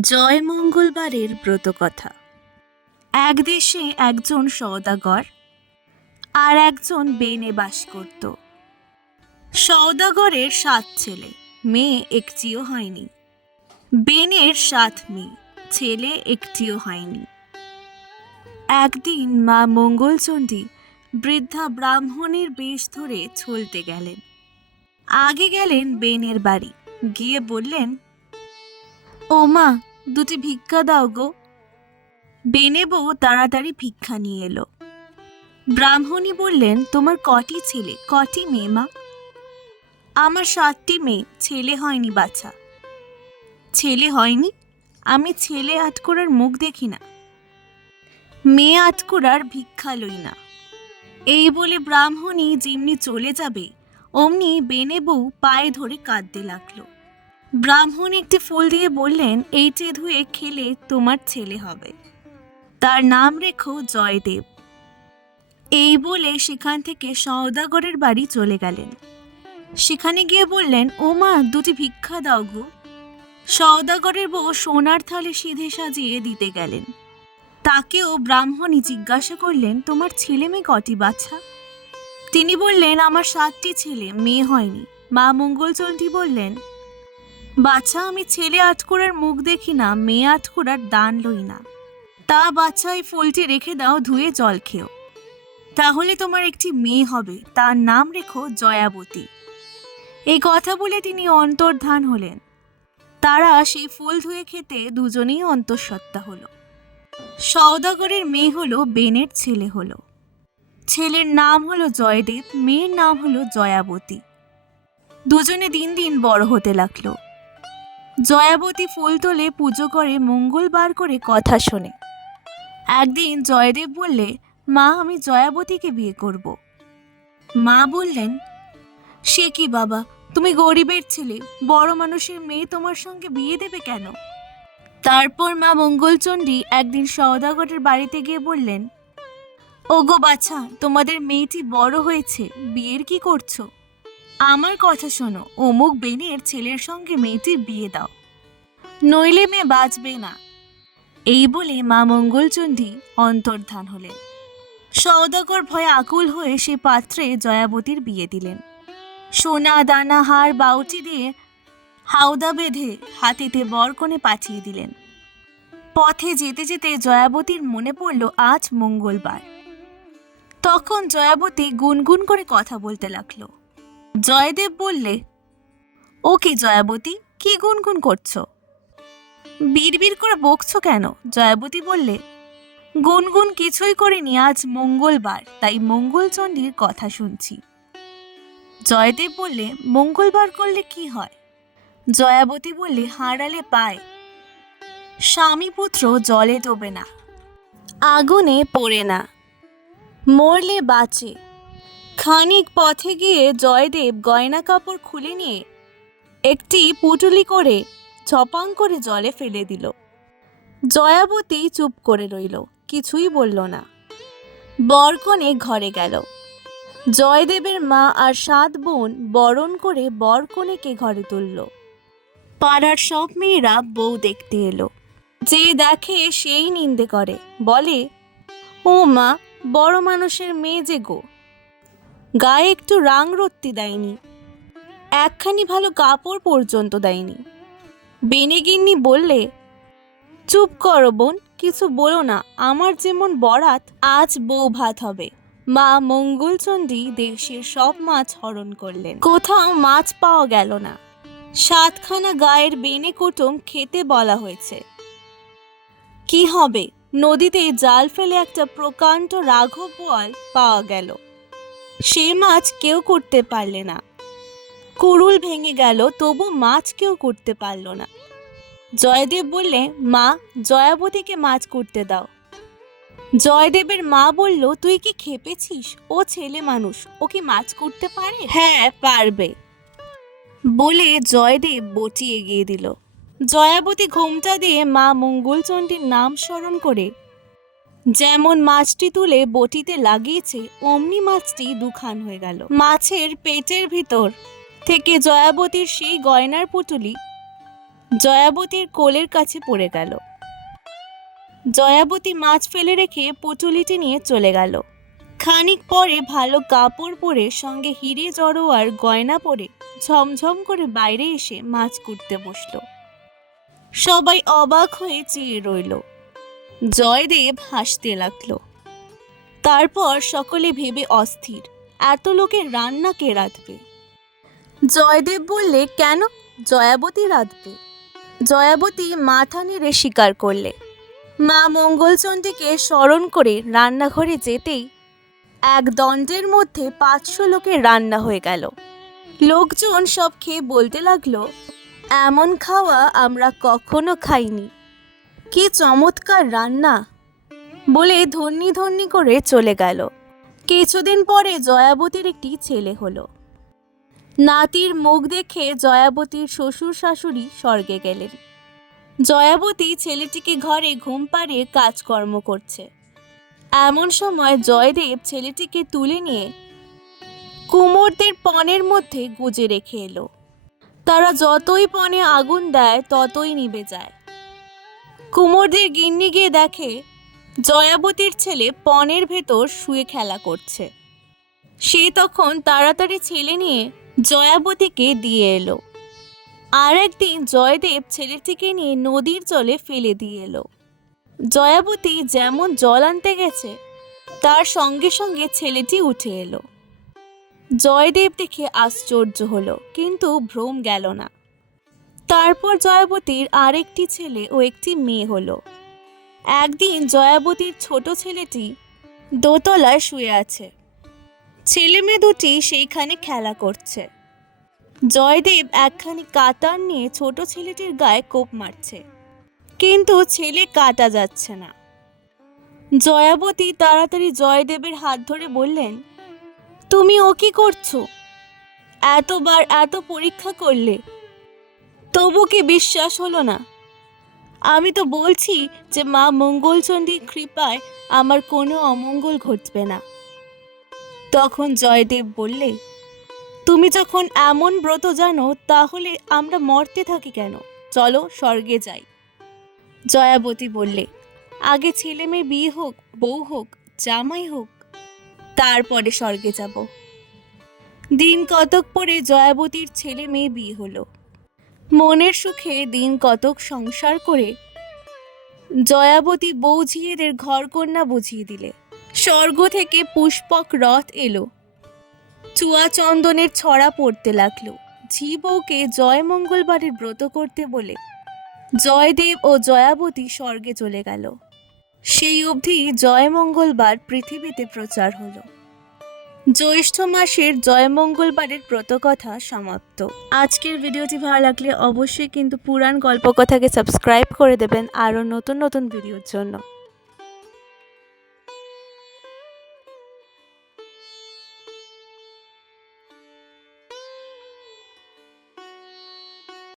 জয় মঙ্গলবারের ব্রতকথা। এক দেশে একজন সওদাগর আর একজন বেনে বাস করত। সওদাগরের সাত ছেলে, মেয়ে একটিও হয়নি। বেনের সাত মেয়ে, ছেলে একটিও হয়নি। একদিন মা মঙ্গলচণ্ডী বৃদ্ধা ব্রাহ্মণের বেশ ধরে চলতে গেলেন। আগে গেলেন বেনের বাড়ি, গিয়ে বললেন ও মা, দুটি ভিক্ষা দাও গো। বেনে বউ তাড়াতাড়ি ভিক্ষা নিয়ে এলো। ব্রাহ্মণী বললেন, তোমার কটি ছেলে? কটি মেয়ে মা? আমার সাতটি মেয়ে, ছেলে হয়নি বাছা। ছেলে হয়নি? আমি ছেলে আটকোড়ার মুখ দেখি না। মেয়ে আটকোড়ার ভিক্ষা লই না। এই বলে ব্রাহ্মণী যেমনি চলে যাবে, অমনি বেনে বউ পায়ে ধরে কাঁদতে লাগল। ব্রাহ্মণ একটি ফুল দিয়ে বললেন এইটে ধুয়ে খেলে তোমার ছেলে হবে। তার নাম রেখো জয়দেব। এই বলে সেখান থেকে সওদাগরের বাড়ি চলে গেলেন। সেখানে গিয়ে বললেন, ও মা, দুটি ভিক্ষা দাও গো। সওদাগরের বউ সোনার থালে সিধে সাজিয়ে দিতে গেলেন। তাকেও ব্রাহ্মণী জিজ্ঞাসা করলেন, তোমার ছেলে মেয়ে কটি বাছা? তিনি বললেন, আমার সাতটি ছেলে, মেয়ে হয়নি। মা মঙ্গলচণ্ডী বললেন বাচ্চা আমি ছেলে আটকুড়ার মুখ দেখি না, মেয়ে আটকুড়ার দান লই না। তা বাচ্চা এই ফুলটি রেখে দাও, ধুয়ে জল খেও। তাহলে তোমার একটি মেয়ে হবে, তার নাম রেখো জয়াবতী। এই কথা বলে তিনি অন্তর্ধান হলেন। তারা সেই ফুল ধুয়ে খেতে দুজনেই অন্তঃসত্ত্বা হলো। সওদাগরের মেয়ে হলো বেনের ছেলে হলো। ছেলের নাম হলো জয়দেব, মেয়ের নাম হলো জয়াবতী। দুজনে দিন দিন বড় হতে লাগল। জয়াবতী ফুল তোলে পুজো করে মঙ্গলবার করে কথা শোনে। একদিন জয়দেব বললে, মা, আমি জয়াবতীকে বিয়ে করব। মা বললেন, সে কি বাবা, তুমি গরিবের ছেলে, বড় মানুষের মেয়ে তোমার সঙ্গে বিয়ে দেবে কেন? তারপর মা মঙ্গলচণ্ডী একদিন সওদাগরের বাড়িতে গিয়ে বললেন, ওগো বাছা, তোমাদের মেয়েটি বড় হয়েছে, বিয়ের কি করছ? আমার কথা শোনো, অমুক বেনের ছেলের সঙ্গে মেয়েটির বিয়ে দাও। নইলে মেয়ে বাঁচবে না। এই বলে মা মঙ্গলচণ্ডী অন্তর্ধান হলেন। সওদাগর ভয়ে আকুল হয়ে সে পাত্রে জয়াবতীর বিয়ে দিলেন। সোনা, দানা, হার, বাউটি দিয়ে হাওদা বেঁধে হাতিতে বরকনে পাঠিয়ে দিলেন। পথে যেতে যেতে জয়াবতীর মনে পড়ল আজ মঙ্গলবার। তখন জয়াবতী গুনগুন করে কথা বলতে লাগল। জয়দেব বললে ও কি জয়াবতী, কি গুনগুন করছ? বিড়বিড় করে বকছো কেন? জয়াবতী বললে, গুনগুন কিছুই করিনি, আজ মঙ্গলবার, তাই মঙ্গলচণ্ডীর কথা শুনছি। জয়দেব বললে, মঙ্গলবার করলে কি হয়? জয়াবতী বললে, হারালে পায়। স্বামী পুত্র জলে ডোবে না, আগুনে পড়ে না, মরলে বাঁচে। খানিক পথে গিয়ে জয়দেব গয়না কাপড় খুলে নিয়ে একটি পুটুলি করে ছপাং করে জলে ফেলে দিল। জয়াবতী চুপ করে রইল, কিছুই বলল না। বরকনে ঘরে গেল। জয়দেবের মা আর সাত বোন বরণ করে বরকনেকে ঘরে তুলল। পাড়ার সব মেয়েরা বউ দেখতে এলো। যে দেখে সেই নিন্দে করে, বলে, ও মা, বড় মানুষের মেয়ে যে গো গায়ে একটু রাং রত্তি দেয়নি। একখানি ভালো কাপড় পর্যন্ত দেয়নি। বেনেগিন্নি বললে, চুপ করো বোন, কিছু বলো না, আমার যেমন বরাত, আজ বউ ভাত হবে। মা মঙ্গলচণ্ডী দেশের সব মাছ হরণ করলেন। কোথাও মাছ পাওয়া গেল না। সাতখানা গায়ের বেনে কুটুম খেতে বলা হয়েছে। কি হবে? নদীতে জাল ফেলে একটা প্রকাণ্ড রাঘব পাওয়া গেল। সে মাছ কেউ করতে পারলে না। কুড়ুল ভেঙে গেল, তবু মাছ কেউ করতে পারল না। জয়দেব বললে, মা, জয়াবতীকে মাছ করতে দাও। জয়দেবের মা বলল, তুই কি খেপেছিস? ও ছেলে মানুষ, ও কি মাছ করতে পারে? হ্যাঁ পারবে। বলে জয়দেব বটি এগিয়ে দিল। জয়াবতী ঘোমটা দিয়ে মা মঙ্গলচণ্ডীর নাম স্মরণ করে যেমন মাছটি তুলে বটিতে লাগিয়েছে, অমনি মাছটি দুখান হয়ে গেল। মাছের পেটের ভিতর থেকে জয়াবতীর সেই গয়নার পুটুলি জয়াবতীর কোলের কাছে পড়ে গেল। জয়াবতী মাছ ফেলে রেখে পটুলিটি নিয়ে চলে গেল। খানিক পরে ভালো কাপড় পরে সঙ্গে হিরে জড়োয়ার গয়না পরে ঝমঝম করে বাইরে এসে মাছ কুটতে বসল। সবাই অবাক হয়ে চেয়ে রইল। জয়দেব হাসতে লাগল। তারপর সকলে ভেবে অস্থির, এত লোকের রান্না কে রাঁধবে? জয়দেব বললে, কেন? জয়াবতী রাঁধবে। জয়াবতী মাথা নেড়ে স্বীকার করলে। মা মঙ্গলচণ্ডীকে স্মরণ করে রান্নাঘরে যেতেই এক দণ্ডের মধ্যে পাঁচশো লোকের রান্না হয়ে গেল। লোকজন সব খেয়ে বলতে লাগল, এমন খাওয়া আমরা কখনো খাইনি। কি চমৎকার রান্না! বলে ধন্যি ধন্যি করে চলে গেল। কিছুদিন পরে জয়াবতীর একটি ছেলে হলো। নাতির মুখ দেখে জয়াবতীর শ্বশুর শাশুড়ি স্বর্গে গেলেন। জয়াবতী ছেলেটিকে ঘরে ঘুম পাড়িয়ে কাজকর্ম করছে। এমন সময় জয়দেব ছেলেটিকে তুলে নিয়ে কুমোরদের পনেরো মধ্যে গুজে রেখে এলো। তারা যতই পনে আগুন দেয়, ততই নিভে যায়। কুমোরদের গিন্নি গিয়ে দেখে জয়াবতীর ছেলে পনেরো ভেতর শুয়ে খেলা করছে। সে তখন তাড়াতাড়ি ছেলে নিয়ে জয়াবতীকে দিয়ে এলো। আর একদিন জয়দেব ছেলেটিকে নিয়ে নদীর জলে ফেলে দিয়ে এলো। জয়াবতী যেমন জল আনতে গেছে, তার সঙ্গে সঙ্গে ছেলেটি উঠে এলো। জয়দেব দেখে আশ্চর্য হলো, কিন্তু ভ্রম গেল না। তারপর জয়াবতীর আরেকটি ছেলে ও একটি মেয়ে হলো। একদিন জয়াবতীর ছোট ছেলেটি দোতলায় শুয়ে আছে। ছেলে মেয়ে দুটি সেইখানে খেলা করছে। জয়দেব একখানি কাতার নিয়ে ছোট ছেলেটির গায়ে কোপ মারছে। কিন্তু ছেলে কাটা যাচ্ছে না। জয়াবতী তাড়াতাড়ি জয়দেবের হাত ধরে বললেন, তুমি ও কি করছ? এতবার এত পরীক্ষা করলে তবু কি বিশ্বাস হলো না? আমি তো বলছি যে মা মঙ্গলচণ্ডীর কৃপায় আমার কোনো অমঙ্গল ঘটবে না। তখন জয়দেব বললে, তুমি যখন এমন ব্রত জানো, তাহলে আমরা মরতে থাকি কেন? চলো স্বর্গে যাই। জয়াবতী বললে, আগে ছেলে মেয়ে বিয়ে হোক, বউ হোক, জামাই হোক, তারপরে স্বর্গে যাব। দিন কতক পরে জয়াবতীর ছেলে মেয়ে বিয়ে হলো। মনের সুখে দিন কতক সংসার করে জয়াবতী বৌঝিয়েদের ঘরকন্যা বুঝিয়ে দিলে। স্বর্গ থেকে পুষ্পক রথ এলো। চুয়া চন্দনের ছড়া পড়তে লাগল। ঝি বউকে জয় মঙ্গলবারের ব্রত করতে বলে জয়দেব ও জয়াবতী স্বর্গে চলে গেল। সেই অবধি জয় মঙ্গলবার পৃথিবীতে প্রচার হলো। জ্যৈষ্ঠ মাসের জয়মঙ্গলবারের ব্রতকথা সমাপ্ত। আজকের ভিডিওটি ভালো লাগলে অবশ্যই কিন্তু পুরাণ গল্পকথাকে সাবস্ক্রাইব করে দেবেন আরও নতুন নতুন ভিডিওর জন্য।